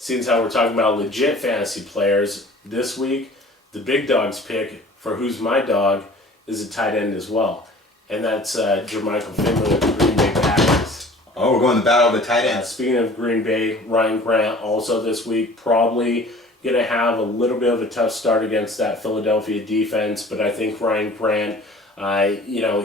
Seeing how we're talking about legit fantasy players, this week, the big dog's pick for who's my dog is a tight end as well. And that's Jermichael Finley with the Green Bay Packers. Oh, we're going to battle of the tight ends. Speaking of Green Bay, Ryan Grant also this week probably going to have a little bit of a tough start against that Philadelphia defense, but I think Ryan Grant,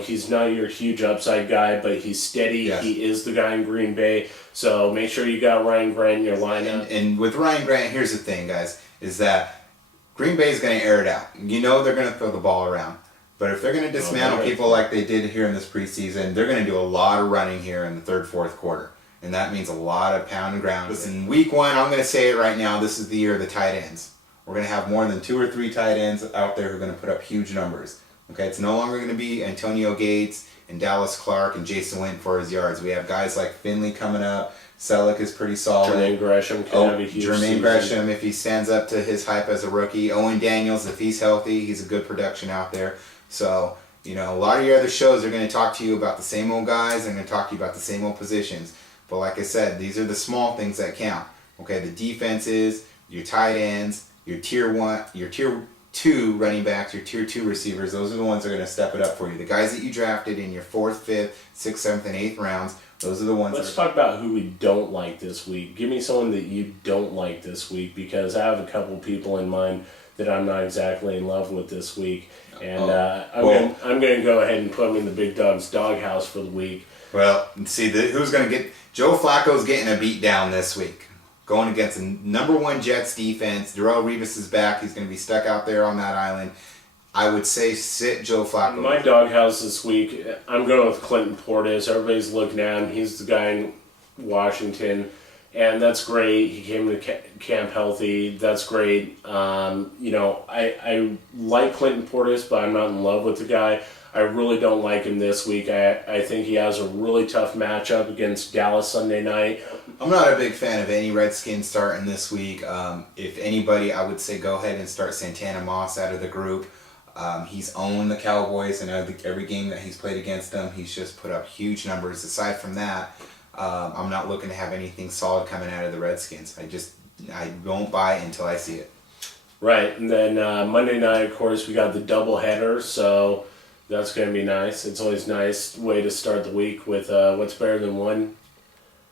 he's not your huge upside guy, but he's steady. Yes. He is the guy in Green Bay, so make sure you got Ryan Grant in your lineup. And with Ryan Grant, here's the thing, guys, is that Green Bay is going to air it out. You know they're going to throw the ball around. But if they're going to dismantle people like they did here in this preseason, they're going to do a lot of running here in the third, fourth quarter. And that means a lot of pound and ground. Listen, week one, I'm going to say it right now, this is the year of the tight ends. We're going to have more than 2 or 3 tight ends out there who are going to put up huge numbers. Okay, it's no longer going to be Antonio Gates and Dallas Clark and Jason Witten for his yards. We have guys like Finley coming up. Selleck is pretty solid. Jermaine Gresham can have a huge season. Gresham, if he stands up to his hype as a rookie. Owen Daniels, if he's healthy, he's a good production out there. So, a lot of your other shows are going to talk to you about the same old guys and going to talk to you about the same old positions. But like I said, these are the small things that count. Okay, the defenses, your tight ends, your tier 2 running backs, your tier 2 receivers, those are the ones that are going to step it up for you. The guys that you drafted in your 4th, 5th, 6th, 7th, and 8th rounds, those are the ones. Let's talk about who we don't like this week. Give me someone that you don't like this week, because I have a couple people in mind that I'm not exactly in love with this week. And I'm going to go ahead and put him in the big dog's doghouse for the week. Well, see, who's going to get... Joe Flacco's getting a beat down this week. Going against the number 1 Jets defense. Darrelle Revis is back. He's going to be stuck out there on that island. I would say sit Joe Flacco. My doghouse this week, I'm going with Clinton Portis. Everybody's looking at him. He's the guy in Washington. And that's great. He came to camp healthy. That's great. I like Clinton Portis, but I'm not in love with the guy. I really don't like him this week. I think he has a really tough matchup against Dallas Sunday night. I'm not a big fan of any Redskins starting this week. If anybody, I would say go ahead and start Santana Moss out of the group. He's owned the Cowboys, and every game that he's played against them, he's just put up huge numbers. Aside from that, I'm not looking to have anything solid coming out of the Redskins. I won't buy it until I see it. Right, and then Monday night, of course, we got the doubleheader, so that's going to be nice. It's always a nice way to start the week with what's better than one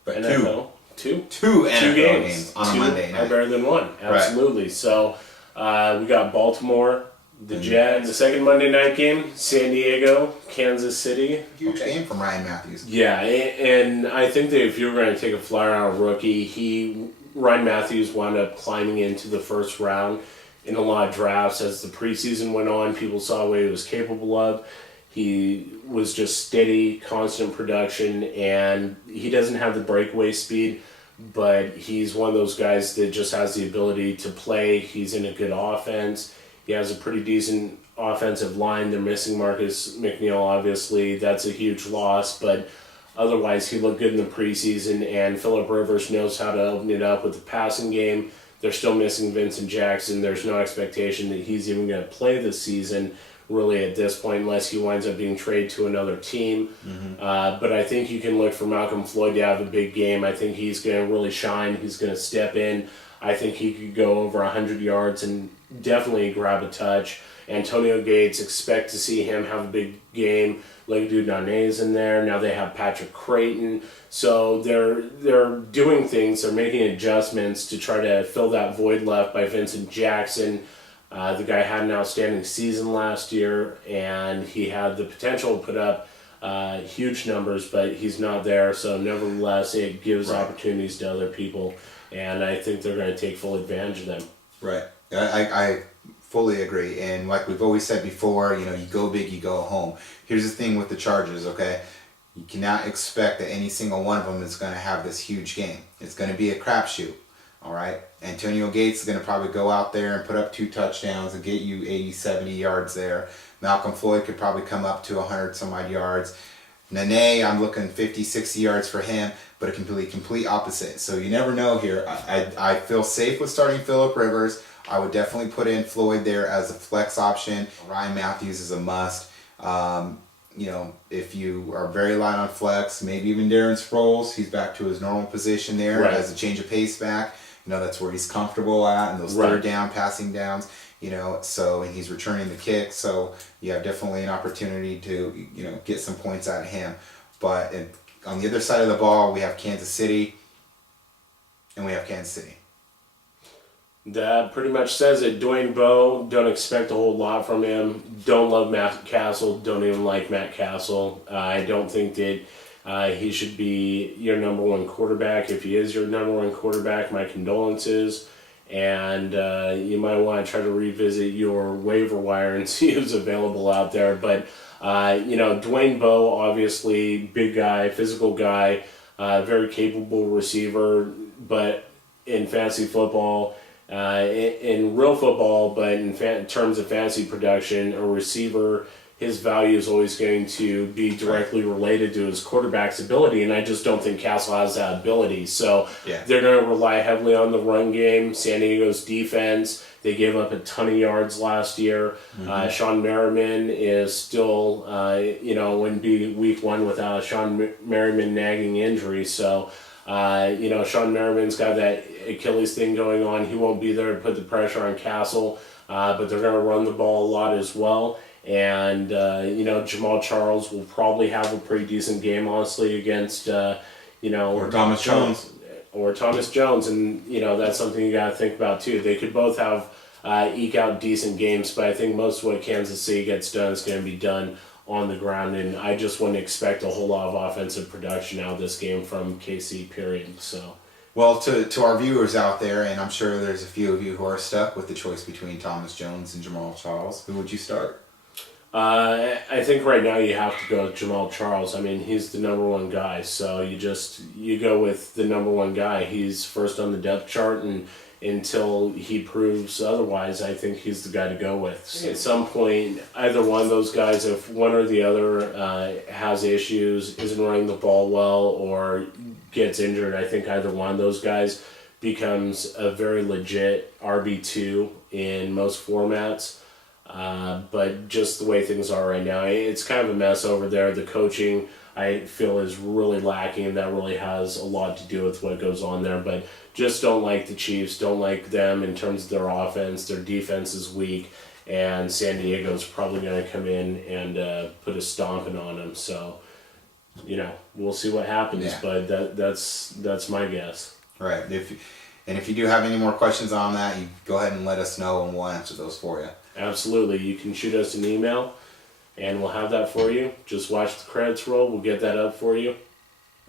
NFL? Two NFL games on a Monday night. Are better than one, absolutely. Right. So we got Baltimore, the Jets, the second Monday night game, San Diego, Kansas City. Huge game from Ryan Matthews. Yeah, and I think that if you were going to take a flyer on a rookie, Ryan Matthews wound up climbing into the first round in a lot of drafts. As the preseason went on, people saw what he was capable of. He was just steady, constant production, and he doesn't have the breakaway speed, but he's one of those guys that just has the ability to play. He's in a good offense. He has a pretty decent offensive line. They're missing Marcus McNeil, obviously. That's a huge loss, but otherwise he looked good in the preseason, and Phillip Rivers knows how to open it up with the passing game. They're still missing Vincent Jackson. There's no expectation that he's even going to play this season, really, at this point, unless he winds up being traded to another team. Mm-hmm. But I think you can look for Malcolm Floyd to have a big game. I think he's going to really shine. He's going to step in. I think he could go over 100 yards and definitely grab a touch. Antonio Gates, expect to see him have a big game. Legudu Nane's in there. Now they have Patrick Creighton. So they're doing things. They're making adjustments to try to fill that void left by Vincent Jackson. The guy had an outstanding season last year, and he had the potential to put up huge numbers, but he's not there. So nevertheless, it gives opportunities to other people, and I think they're going to take full advantage of them. Right. I fully agree. And like we've always said before, you go big, you go home. Here's the thing with the Chargers, okay? You cannot expect that any single one of them is going to have this huge game. It's going to be a crapshoot, all right? Antonio Gates is going to probably go out there and put up 2 touchdowns and get you 80, 70 yards there. Malcolm Floyd could probably come up to 100 some odd yards. Nene, I'm looking 50, 60 yards for him, but a complete opposite. So you never know here. I feel safe with starting Phillip Rivers. I would definitely put in Floyd there as a flex option. Ryan Matthews is a must. If you are very light on flex, maybe even Darren Sproles, he's back to his normal position there as a change of pace back. That's where he's comfortable at, and those Right. third down passing downs. So and he's returning the kick, so you have definitely an opportunity to get some points out of him. But on the other side of the ball, we have Kansas City, and we have Kansas City. That pretty much says it. Dwayne Bowe, don't expect a whole lot from him. Don't love Matt Castle. Don't even like Matt Castle. I don't think that he should be your number one quarterback. If he is your number one quarterback, my condolences. And you might want to try to revisit your waiver wire and see who's available out there. But, Dwayne Bowe, obviously, big guy, physical guy, very capable receiver. But in fantasy football, in real football, but in terms of fantasy production, a receiver, his value is always going to be directly related to his quarterback's ability, and I just don't think Castle has that ability. So they're going to rely heavily on the run game. San Diego's defense, they gave up a ton of yards last year. Sean Merriman is still, wouldn't be week one without a Sean Merriman nagging injury. So, Sean Merriman's got that Achilles thing going on. He won't be there to put the pressure on Castle, but they're going to run the ball a lot as well. And, Jamal Charles will probably have a pretty decent game, honestly, against, or Thomas Jones. Or Thomas Jones. And, that's something you got to think about, too. They could both have eke out decent games, but I think most of what Kansas City gets done is going to be done on the ground. And I just wouldn't expect a whole lot of offensive production out of this game from KC, period. So. Well, to our viewers out there, and I'm sure there's a few of you who are stuck with the choice between Thomas Jones and Jamal Charles, who would you start? I think right now you have to go with Jamal Charles. I mean, he's the number one guy, so you go with the number one guy. He's first on the depth chart, and until he proves otherwise, I think he's the guy to go with. So at some point, either one of those guys, if one or the other has issues, isn't running the ball well, or gets injured, I think either one of those guys becomes a very legit RB2 in most formats. But just the way things are right now, it's kind of a mess over there. The coaching, I feel, is really lacking, and that really has a lot to do with what goes on there. But just don't like the Chiefs, don't like them in terms of their offense. Their defense is weak, and San Diego's probably going to come in and put a stomping on them. So, we'll see what happens, but that's my guess. Right. If you do have any more questions on that, you go ahead and let us know, and we'll answer those for you. Absolutely. You can shoot us an email, and we'll have that for you. Just watch the credits roll. We'll get that up for you.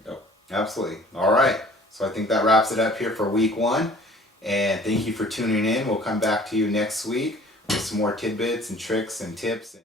Yep. Absolutely. All right. So I think that wraps it up here for week one. And thank you for tuning in. We'll come back to you next week with some more tidbits and tricks and tips.